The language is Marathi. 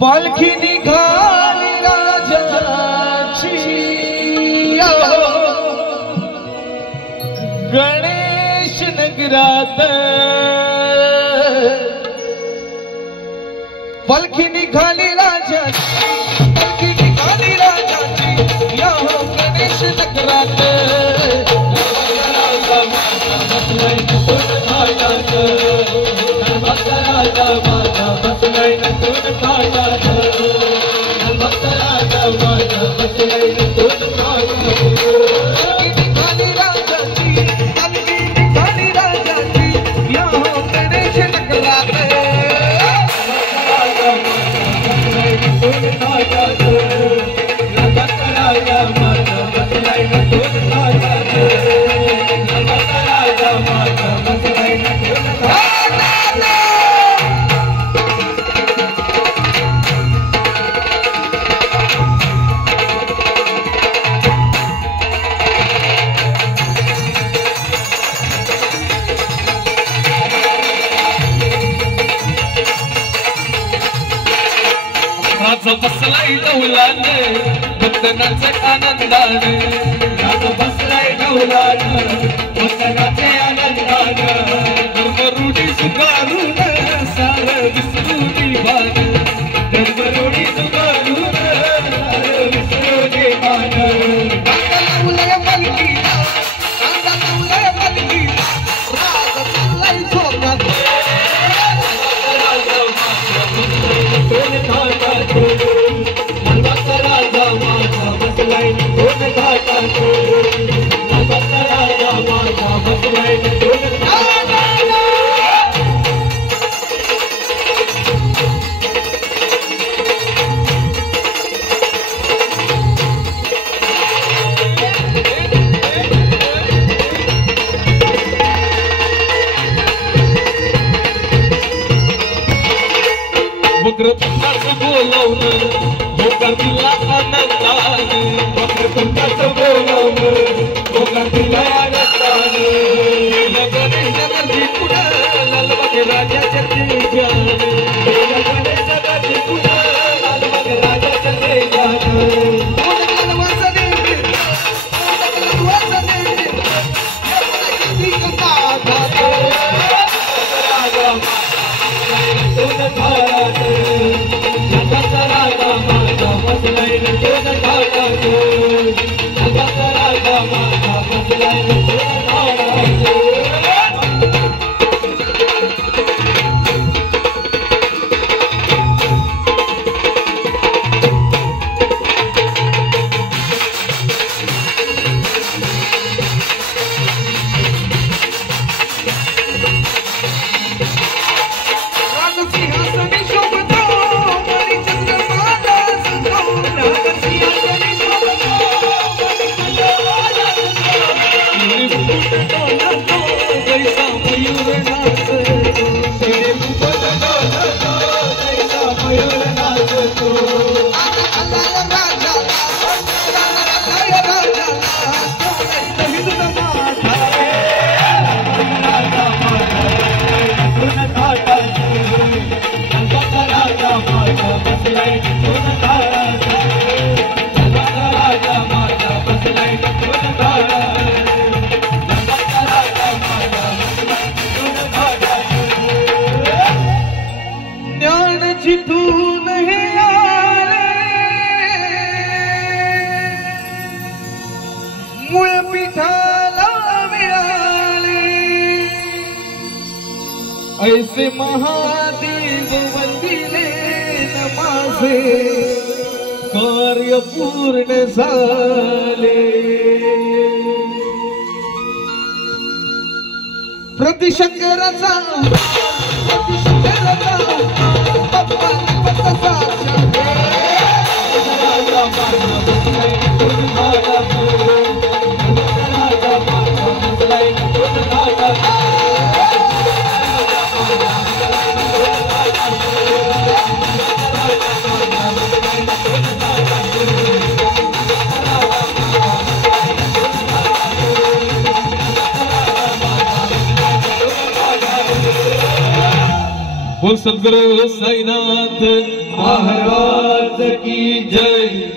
पालखी निघाली राजाची गणेश नगरात पालखी निघाली राजाची पालखी निघाली राजाची या हो गणेश नगरात बसलाय डौलाने वंदनाचे आनंदाने राज बसलाय डौलाने वंदनाचे आनंदाने धर्मरूढी सुगारून सार विसरून भान धर्मरूढी सुगारून सार विसरून भान उलय पालखीला उलय पालखीला राज चाललाय झोकात वक्रतुंडाचं बोलावलं भोगातीला आनंदाने वक्रतुंडाचं बोलावलं भोगातीला आनंदाने गणेश नदी पुढं लालबाग राजाच्या तेजाने गणेश नदी पुढं लालबाग राजाच्या तेजाने जिथून हे आले मूळ पिठाला मिळाले ऐसे महादेव वंदिले न माझे कार्य पूर्ण झाले प्रतिशंकराचा बोल सद्गुरु साईनाथ महाराज की जय।